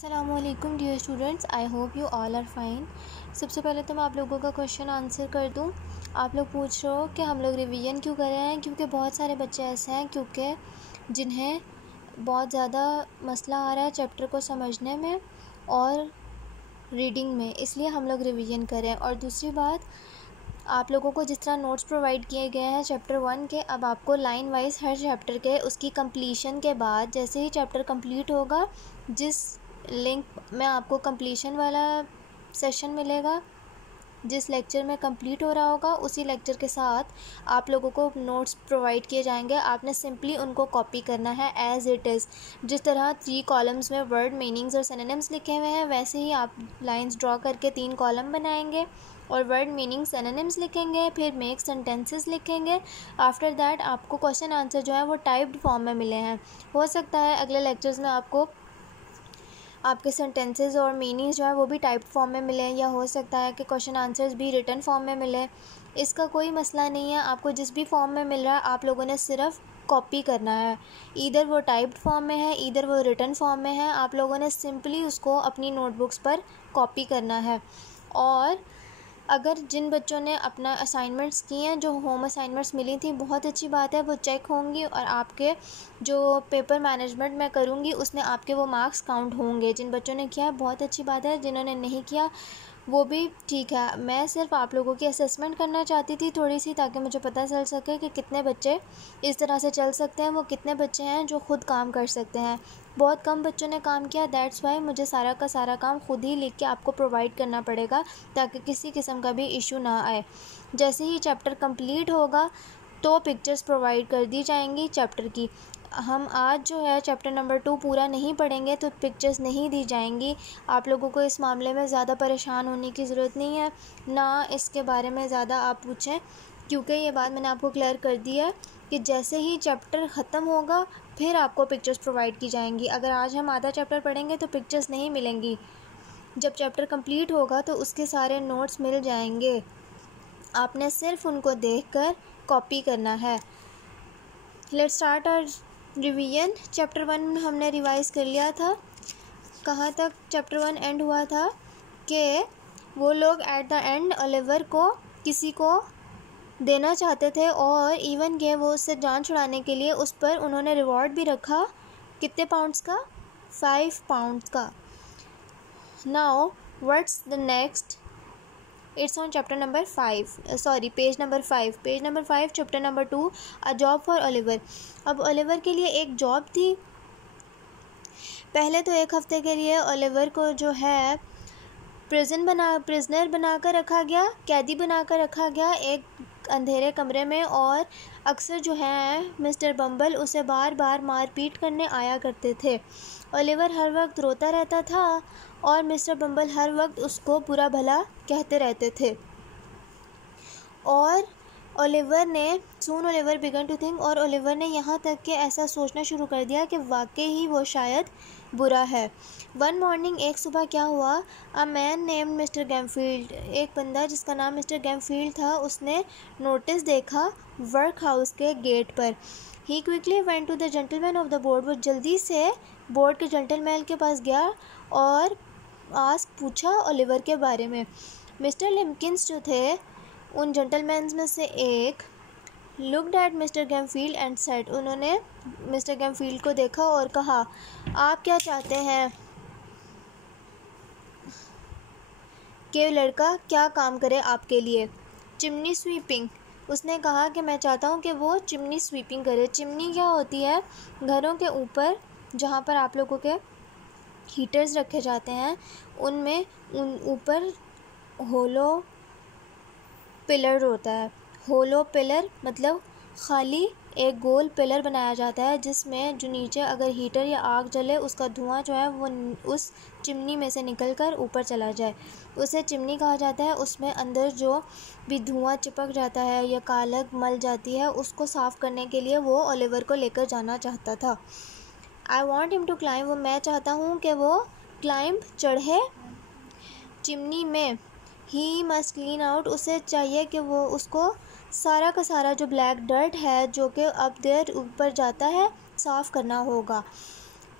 अस्सलामुअलैकुम dear students, I hope you all are fine. सबसे पहले तो मैं आप लोगों का क्वेश्चन आंसर कर दूं। आप लोग पूछ रहे हो कि हम लोग रिवीजन क्यों कर रहे हैं, क्योंकि बहुत सारे बच्चे ऐसे हैं क्योंकि जिन्हें बहुत ज़्यादा मसला आ रहा है चैप्टर को समझने में और रीडिंग में, इसलिए हम लोग रिवीजन कर रहे हैं। और दूसरी बात, आप लोगों को जिस तरह नोट्स प्रोवाइड किए गए हैं चैप्टर 1 के, अब आपको लाइन वाइज हर चैप्टर के उसकी कंप्लीशन के बाद जैसे ही चैप्टर कंप्लीट होगा, जिस लिंक में आपको कंप्लीशन वाला सेशन मिलेगा, जिस लेक्चर में कंप्लीट हो रहा होगा, उसी लेक्चर के साथ आप लोगों को नोट्स प्रोवाइड किए जाएंगे। आपने सिंपली उनको कॉपी करना है एज इट इज़। जिस तरह 3 कॉलम्स में वर्ड मीनिंग्स और सिनोनिम्स लिखे हुए हैं, वैसे ही आप लाइंस ड्रॉ करके 3 कॉलम बनाएंगे और वर्ड मीनिंग सिनोनिम्स लिखेंगे, फिर मेक सेंटेंसेस लिखेंगे। आफ्टर दैट आपको क्वेश्चन आंसर जो है वो टाइप्ड फॉर्म में मिले हैं। हो सकता है अगले लेक्चर्स में आपको आपके सेंटेंसेस और मीनिंग्स जो है वो भी टाइप्ड फॉर्म में मिले, या हो सकता है कि क्वेश्चन आंसर्स भी रिटन फॉर्म में मिले। इसका कोई मसला नहीं है, आपको जिस भी फॉर्म में मिल रहा है आप लोगों ने सिर्फ कॉपी करना है। ईदर वो टाइप्ड फॉर्म में है, ईदर वो रिटन फॉर्म में है, आप लोगों ने सिंपली उसको अपनी नोटबुक्स पर कॉपी करना है। और अगर जिन बच्चों ने अपना असाइनमेंट्स किए हैं, जो होम असाइनमेंट्स मिली थी, बहुत अच्छी बात है, वो चेक होंगी और आपके जो पेपर मैनेजमेंट मैं करूँगी उसमें आपके वो मार्क्स काउंट होंगे। जिन बच्चों ने किया बहुत अच्छी बात है, जिन्होंने नहीं किया वो भी ठीक है। मैं सिर्फ आप लोगों की असेसमेंट करना चाहती थी थोड़ी सी, ताकि मुझे पता चल सके कि कितने बच्चे इस तरह से चल सकते हैं, वो कितने बच्चे हैं जो ख़ुद काम कर सकते हैं। बहुत कम बच्चों ने काम किया, दैट्स वाई मुझे सारा का सारा काम खुद ही लिख के आपको प्रोवाइड करना पड़ेगा, ताकि किसी किस्म का भी इशू ना आए। जैसे ही चैप्टर कंप्लीट होगा तो पिक्चर्स प्रोवाइड कर दी जाएंगी चैप्टर की। हम आज जो है चैप्टर नंबर 2 पूरा नहीं पढ़ेंगे तो पिक्चर्स नहीं दी जाएंगी। आप लोगों को इस मामले में ज़्यादा परेशान होने की ज़रूरत नहीं है, ना इसके बारे में ज़्यादा आप पूछें, क्योंकि ये बात मैंने आपको क्लियर कर दी है कि जैसे ही चैप्टर ख़त्म होगा फिर आपको पिक्चर्स प्रोवाइड की जाएंगी। अगर आज हम आधा चैप्टर पढ़ेंगे तो पिक्चर्स नहीं मिलेंगी। जब चैप्टर कंप्लीट होगा तो उसके सारे नोट्स मिल जाएंगे, आपने सिर्फ उनको देखकर कॉपी करना है। Let's start our revision. Chapter 1 हमने रिवाइज़ कर लिया था। कहाँ तक चैप्टर 1 एंड हुआ था कि वो लोग एट द एंड ओलिवर को किसी को देना चाहते थे, और इवन के वो उससे जान छुड़ाने के लिए उस पर उन्होंने रिवॉर्ड भी रखा। कितने पाउंड्स का? 5 पाउंड्स का। Now what's the next? It's on chapter number 5, page number 5 chapter number 2, a job for Oliver. अब ओलिवर के लिए एक जॉब थी। पहले तो 1 हफ़्ते के लिए ओलिवर को जो है प्रिजनर बनाकर रखा गया, कैदी बनाकर रखा गया एक अंधेरे कमरे में, और अक्सर जो है मिस्टर बम्बल उसे बार बार मारपीट करने आया करते थे। ओलिवर हर वक्त रोता रहता था और मिस्टर बम्बल हर वक्त उसको बुरा भला कहते रहते थे। और ओलिवर बिगन टू थिंक, और ओलिवर ने यहाँ तक कि ऐसा सोचना शुरू कर दिया कि वाकई ही वो शायद बुरा है। वन मॉर्निंग, एक सुबह क्या हुआ, अ मैन नेम्ड मिस्टर गैमफील्ड, एक बंदा जिसका नाम मिस्टर गैमफील्ड था, उसने नोटिस देखा वर्क हाउस के गेट पर। He quickly went to the gentleman of the board, वो जल्दी से बोर्ड के जेंटलमैन के पास गया और पूछा ओलिवर के बारे में। मिस्टर लिम्किंस जो थे उन जेंटलमैन्स में से एक looked at Mr Gamfield and said, उन्होंने मिस्टर गैमफील्ड को देखा और कहा, आप क्या चाहते हैं कि लड़का क्या काम करे आपके लिए? Chimney sweeping. उसने कहा कि मैं चाहता हूँ कि वो चिमनी स्वीपिंग करे। चिमनी क्या होती है? घरों के ऊपर जहाँ पर आप लोगों के हीटर्स रखे जाते हैं, उनमें ऊपर होलो पिलर होता है। होलो पिलर मतलब खाली एक गोल पिलर बनाया जाता है, जिसमें जो नीचे अगर हीटर या आग जले उसका धुआं जो है वो उस चिमनी में से निकलकर ऊपर चला जाए, उसे चिमनी कहा जाता है। उसमें अंदर जो भी धुआं चिपक जाता है या कालक मल जाती है, उसको साफ़ करने के लिए वो ओलिवर को लेकर जाना चाहता था। I want him to climb, वो मैं चाहता हूँ कि वो क्लाइंब चढ़े चिमनी में। ही मस्ट क्लीन आउट, उसे चाहिए कि वो उसको सारा का सारा जो ब्लैक डर्ट है जो कि अब देर ऊपर जाता है साफ़ करना होगा।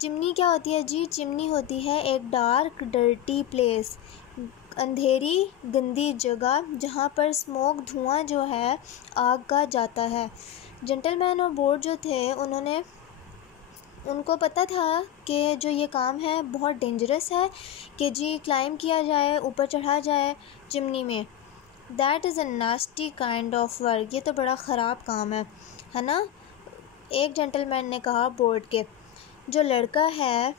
चिमनी क्या होती है जी? चिमनी होती है एक डार्क डर्टी प्लेस, अंधेरी गंदी जगह जहाँ पर स्मोक धुआं जो है आग का जाता है। जेंटलमैन और बोर्ड जो थे उनको पता था कि जो ये काम है बहुत डेंजरस है कि जी क्लाइम किया जाए, ऊपर चढ़ा जाए चिमनी में। That is a nasty kind of work, ये तो बड़ा ख़राब काम है ना। एक जेंटलमैन ने कहा बोर्ड के, जो लड़का है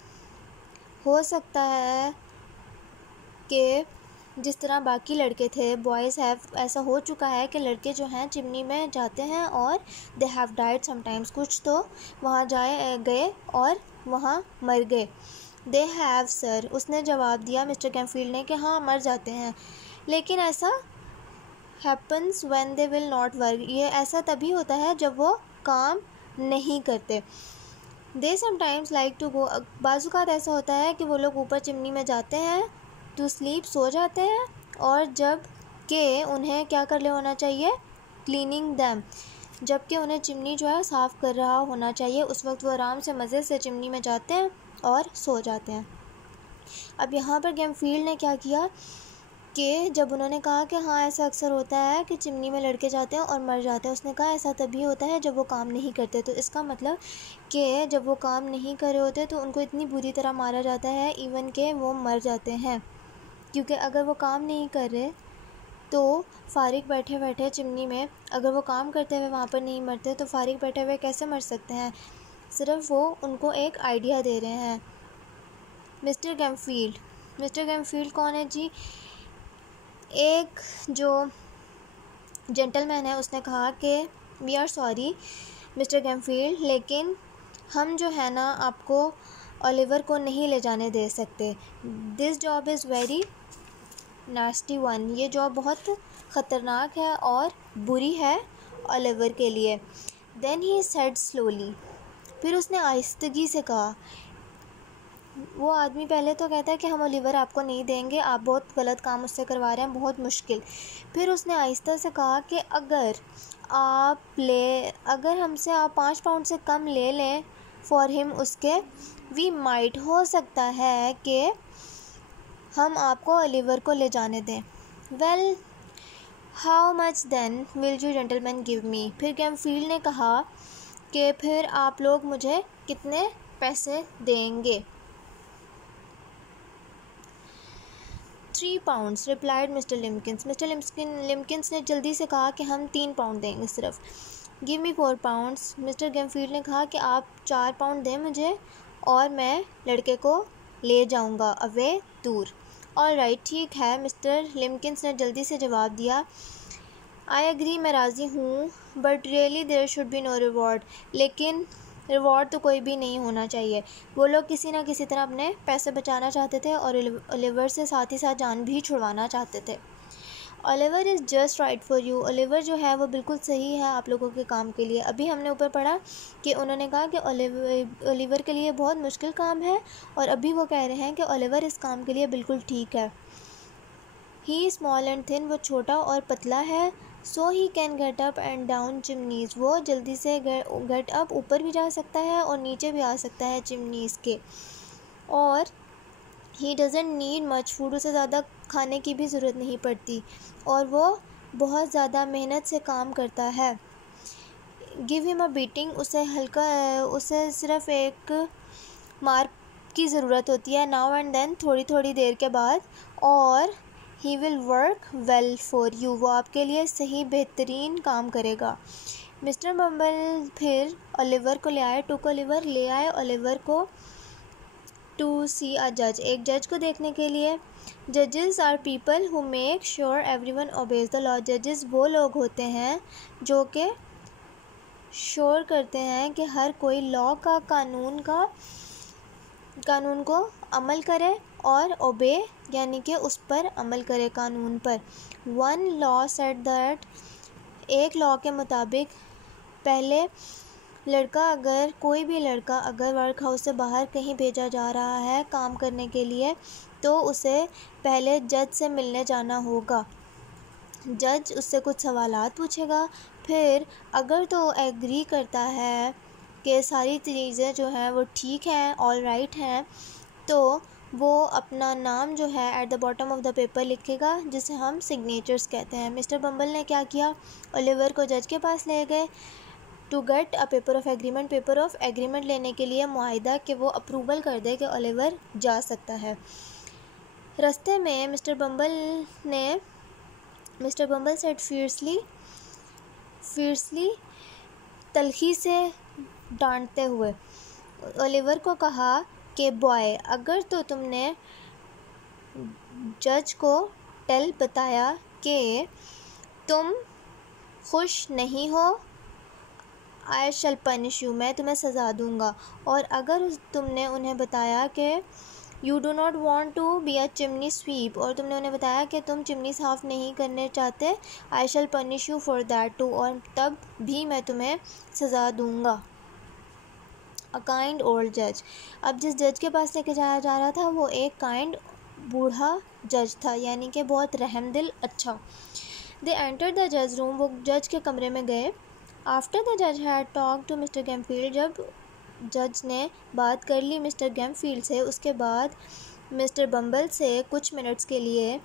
हो सकता है कि जिस तरह बाकी लड़के थे, बॉयज़ हैव, ऐसा हो चुका है कि लड़के जो हैं चिमनी में जाते हैं और दे हैव डाइड समटाइम्स, कुछ तो वहाँ गए और वहाँ मर गए। दे हैव सर, उसने जवाब दिया मिस्टर कैमफील्ड ने कि हाँ मर जाते हैं, लेकिन ऐसा happens when they will not work, ये ऐसा तभी होता है जब वो काम नहीं करते। They sometimes like to go, बाज़ात ऐसा होता है कि वो लोग ऊपर चिमनी में जाते हैं टू स्लीप, सो जाते हैं, और जब कि उन्हें क्या कर ले होना चाहिए, क्लीनिंग दैम, जबकि उन्हें चिमनी जो है साफ़ कर रहा होना चाहिए, उस वक्त वो आराम से मज़े से चिमनी में जाते हैं और सो जाते हैं। अब यहाँ पर कैमफील्ड ने क्या किया कि जब उन्होंने कहा कि हाँ ऐसा अक्सर होता है कि चिमनी में लड़के जाते हैं और मर जाते हैं, उसने कहा ऐसा तभी होता है जब वो काम नहीं करते। तो इसका मतलब कि जब वो काम नहीं कर रहे होते तो उनको इतनी बुरी तरह मारा जाता है इवन के वो मर जाते हैं, क्योंकि अगर वो काम नहीं कर रहे तो फारिग बैठे बैठे चिमनी में, अगर वो काम करते हुए वहाँ पर नहीं मरते तो फारिग बैठे हुए कैसे मर सकते हैं। सिर्फ वो उनको एक आइडिया दे रहे हैं। मिस्टर कैमफील्ड कौन है जी? एक जो जेंटलमैन है उसने कहा कि वी आर सॉरी मिस्टर कैमफील्ड, लेकिन हम जो है ना आपको ओलिवर को नहीं ले जाने दे सकते। This job is very nasty one, ये जॉब बहुत ख़तरनाक है और बुरी है ओलिवर के लिए। देन ही सेड स्लोली, फिर उसने आहिस्तगी से कहा, वो आदमी पहले तो कहता है कि हम ओलिवर आपको नहीं देंगे, आप बहुत गलत काम उससे करवा रहे हैं, बहुत मुश्किल। फिर उसने आहिस्ता से कहा कि अगर हमसे आप 5 पाउंड से कम ले लें फॉर हिम उसके, वी माइट, हो सकता है कि हम आपको ओलिवर को ले जाने दें। Well how much then will you gentleman give me, फिर कैमफील्ड ने कहा कि फिर आप लोग मुझे कितने पैसे देंगे। 3 पाउंड्स रिप्लाइड मिस्टर लिम्किंस ने जल्दी से कहा कि हम 3 पाउंड देंगे सिर्फ। गिव मी 4 पाउंड्स, मिस्टर कैमफील्ड ने कहा कि आप 4 पाउंड दें मुझे और मैं लड़के को ले जाऊंगा अवे, दूर। ऑल राइट, ठीक है, मिस्टर लिम्किंस ने जल्दी से जवाब दिया। आई एग्री, मैं राज़ी हूँ, but really there should be no reward, लेकिन रिवॉर्ड तो कोई भी नहीं होना चाहिए। वो लोग किसी ना किसी तरह अपने पैसे बचाना चाहते थे और ओलिवर से साथ ही साथ जान भी छुड़वाना चाहते थे। Oliver is just right for you, Oliver जो है वो बिल्कुल सही है आप लोगों के काम के लिए। अभी हमने ऊपर पढ़ा कि उन्होंने कहा कि ओलिवर के लिए बहुत मुश्किल काम है, और अभी वो कह रहे हैं कि ओलिवर इस काम के लिए बिल्कुल ठीक है। ही स्मॉल एंड थिन, वो छोटा और पतला है। So he can get up and down chimneys, वो जल्दी से गेट अप, ऊपर भी जा सकता है और नीचे भी आ सकता है चिमनीज़ के। और ही डज़ंट नीड मच फूड, उसे ज़्यादा खाने की भी ज़रूरत नहीं पड़ती, और वो बहुत ज़्यादा मेहनत से काम करता है। गिव हिम अ बीटिंग, उसे सिर्फ एक मार की ज़रूरत होती है नाउ एंड देन, थोड़ी थोड़ी देर के बाद, और he will work well for you, वो आपके लिए सही बेहतरीन काम करेगा। मिस्टर बम्बल फिर ओलिवर को ले आए, टुक ओलिवर, ले आए ओलिवर को टू सी अ जज, एक जज को देखने के लिए। जजेस are people who make sure everyone obeys the law, जजेस वो लोग होते हैं जो कि श्योर करते हैं कि हर कोई लॉ का कानून को अमल करे और ओबे यानी कि उस पर अमल करे, कानून पर। वन लॉ सेड दैट, एक लॉ के मुताबिक पहले कोई भी लड़का अगर वर्क हाउस से बाहर कहीं भेजा जा रहा है काम करने के लिए, तो उसे पहले जज से मिलने जाना होगा। जज उससे कुछ सवालात पूछेगा, फिर अगर तो एग्री करता है कि सारी चीज़ें जो हैं वो ठीक हैं, ऑल राइट हैं, तो वो अपना नाम जो है at the bottom of the paper लिखेगा, जिसे हम सिग्नेचर्स कहते हैं। मिस्टर बम्बल ने क्या किया, ओलिवर को जज के पास ले गए to get a paper of agreement लेने के लिए मुआहिदा कि वो अप्रूवल कर दे कि ओलिवर जा सकता है। रास्ते में मिस्टर बम्बल सेड फियर्सली तलखी से डांटते हुए ओलिवर को कहा कि बॉय, अगर तो तुमने जज को टेल बताया कि तुम खुश नहीं हो, आई शैल पनिश यू, मैं तुम्हें सज़ा दूंगा। और अगर तुमने उन्हें बताया कि you do not want to be a chimney sweep, और तुमने उन्हें बताया कि तुम चिमनी साफ़ नहीं करने चाहते, I shall punish you for that too, और तब भी मैं तुम्हें सज़ा दूंगा। अ काइंड ओल्ड जज, अब जिस जज के पास लेके जाया जा रहा था वो एक काइंड बूढ़ा जज था, यानी कि बहुत रहमदिल, अच्छा। दे एंटर द जज रूम, वो जज के कमरे में गए। आफ्टर द जज हैड टॉक टू मिस्टर गैमफील्ड, जब जज ने बात कर ली मिस्टर गैमफील्ड से, उसके बाद मिस्टर बम्बल से कुछ मिनट्स के लिए,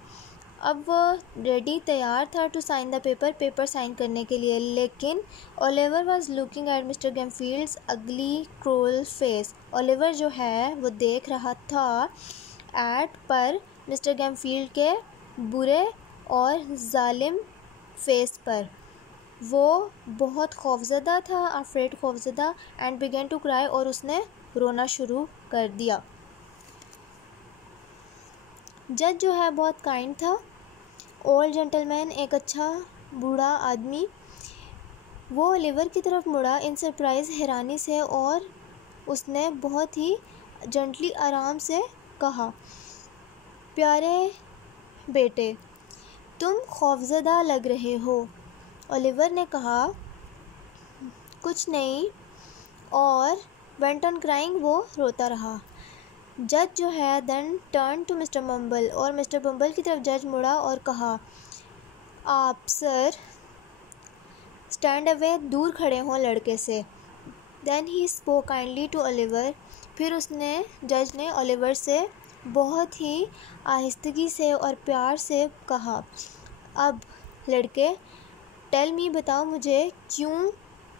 अब वो रेडी तैयार था to sign the paper sign करने के लिए, लेकिन Oliver was looking at Mr Gamfield's ugly cruel face, Oliver जो है वो देख रहा था पर मिस्टर गैमफील्ड के बुरे और जालिम फेस पर। वो बहुत खौफज़दा था, अफ्रेड खौफज़दा, एंड बिगन टू क्राई, और उसने रोना शुरू कर दिया। जज जो है बहुत काइंड था, ओल्ड जेंटलमैन, एक अच्छा बूढ़ा आदमी। वो ओलिवर की तरफ मुड़ा इन सरप्राइज़, हैरानी से, और उसने बहुत ही जेंटली आराम से कहा, प्यारे बेटे, तुम खौफज़दा लग रहे हो। ओलिवर ने कहा, कुछ नहीं, और वेंट ऑन क्राइंग, वो रोता रहा। जज जो है देन टर्न टू मिस्टर बम्बल, और मिस्टर बम्बल की तरफ जज मुड़ा और कहा, आप सर स्टैंड अवे, दूर खड़े हों लड़के से। Then he spoke kindly to Oliver, फिर जज ने ओलिवर से बहुत ही आहिस्तगी से और प्यार से कहा, अब लड़के, टेल मी, बताओ मुझे, क्यों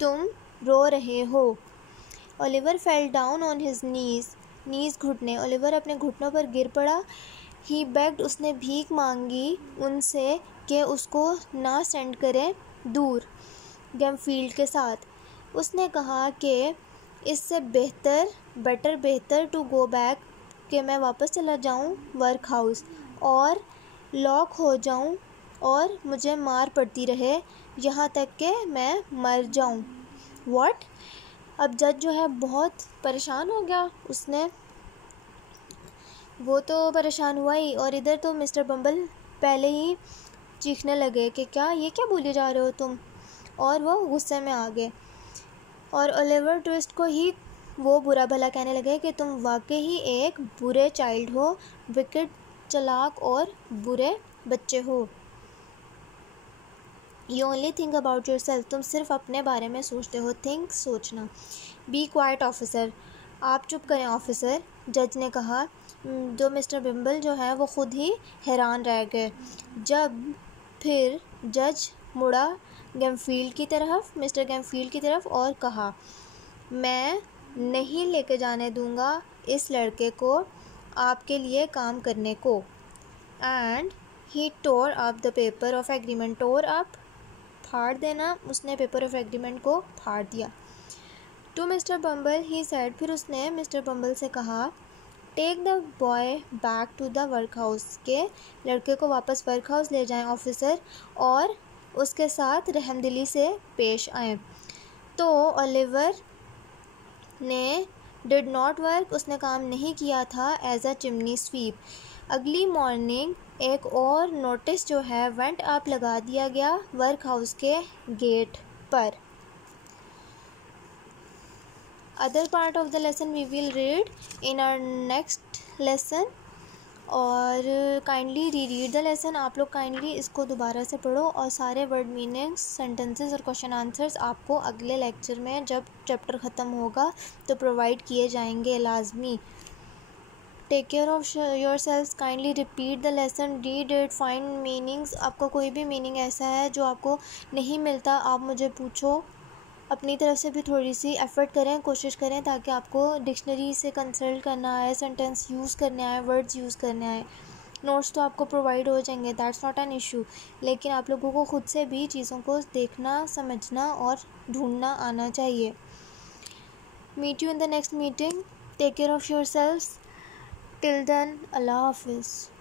तुम रो रहे हो। Oliver fell down on his knees घुटने, ओलिवर अपने घुटनों पर गिर पड़ा। ही बेग्ड, उसने भीख मांगी उनसे कि उसको ना सेंड करें दूर गैमफील्ड के साथ। उसने कहा कि इससे बेहतर टू गो बैक, कि मैं वापस चला जाऊं वर्क हाउस और लॉक हो जाऊं और मुझे मार पड़ती रहे यहाँ तक कि मैं मर जाऊं। व्हाट? अब जज जो है बहुत परेशान हो गया, वो तो परेशान हुआ ही, और इधर तो मिस्टर बम्बल पहले ही चीखने लगे कि ये क्या बोले जा रहे हो तुम, और वो गुस्से में आ गए, और ओलिवर ट्विस्ट को ही वो बुरा भला कहने लगे कि तुम वाकई ही एक बुरे चाइल्ड हो, विकेट, चालाक और बुरे बच्चे हो। You only think about your self, तुम सिर्फ अपने बारे में सोचते हो। थिंक, सोचना। बी क्वाइट ऑफिसर, आप चुप करें ऑफिसर, जज ने कहा। जो मिस्टर बिम्बल जो है वो खुद ही हैरान रह गए। जब फिर जज मुड़ा मिस्टर गैमफील्ड की तरफ और कहा, मैं नहीं लेके जाने दूंगा इस लड़के को आपके लिए काम करने को। And he tore up the paper of agreement, tore up, फाड़ देना, उसने पेपर ऑफ एग्रीमेंट को फाड़ दिया। To mister Bumble he said, फिर उसने मिस्टर बम्बल से कहा, take the boy back to the workhouse, के लड़के को वापस वर्क हाउस ले जाएं ऑफिसर, और उसके साथ रहमदिली से पेश आएँ। तो ओलिवर ने डिड नॉट वर्क, उसने काम नहीं किया था एज अ चिमनी स्वीप। अगली मॉर्निंग एक और नोटिस जो है वेंट अप लगा दिया गया वर्क हाउस के गेट पर। Other part of the lesson we will read in our next lesson. और काइंडली रीड द लेसन। आप लोग काइंडली इसको दोबारा से पढ़ो और सारे वर्ड मीनिंग्स, सेंटेंसेस और क्वेश्चन आंसर्स आपको अगले लेक्चर में जब चैप्टर ख़त्म होगा तो प्रोवाइड किए जाएंगे लाजमी। Take care of your self, kindly repeat the lesson, read it, find meanings. आपका कोई भी मीनिंग ऐसा है जो आपको नहीं मिलता, आप मुझे पूछो। अपनी तरफ से भी थोड़ी सी एफ़र्ट करें, कोशिश करें ताकि आपको डिक्शनरी से कंसल्ट करना आए, सेंटेंस यूज़ करने आए, वर्ड्स यूज़ करने आए। नोट्स तो आपको प्रोवाइड हो जाएंगे, दैट्स नॉट एन इशू, लेकिन आप लोगों को खुद से भी चीज़ों को देखना, समझना और ढूंढना आना चाहिए। Meet you in the next meeting. Take care of your self. Till then, अल्लाह हाफिज़।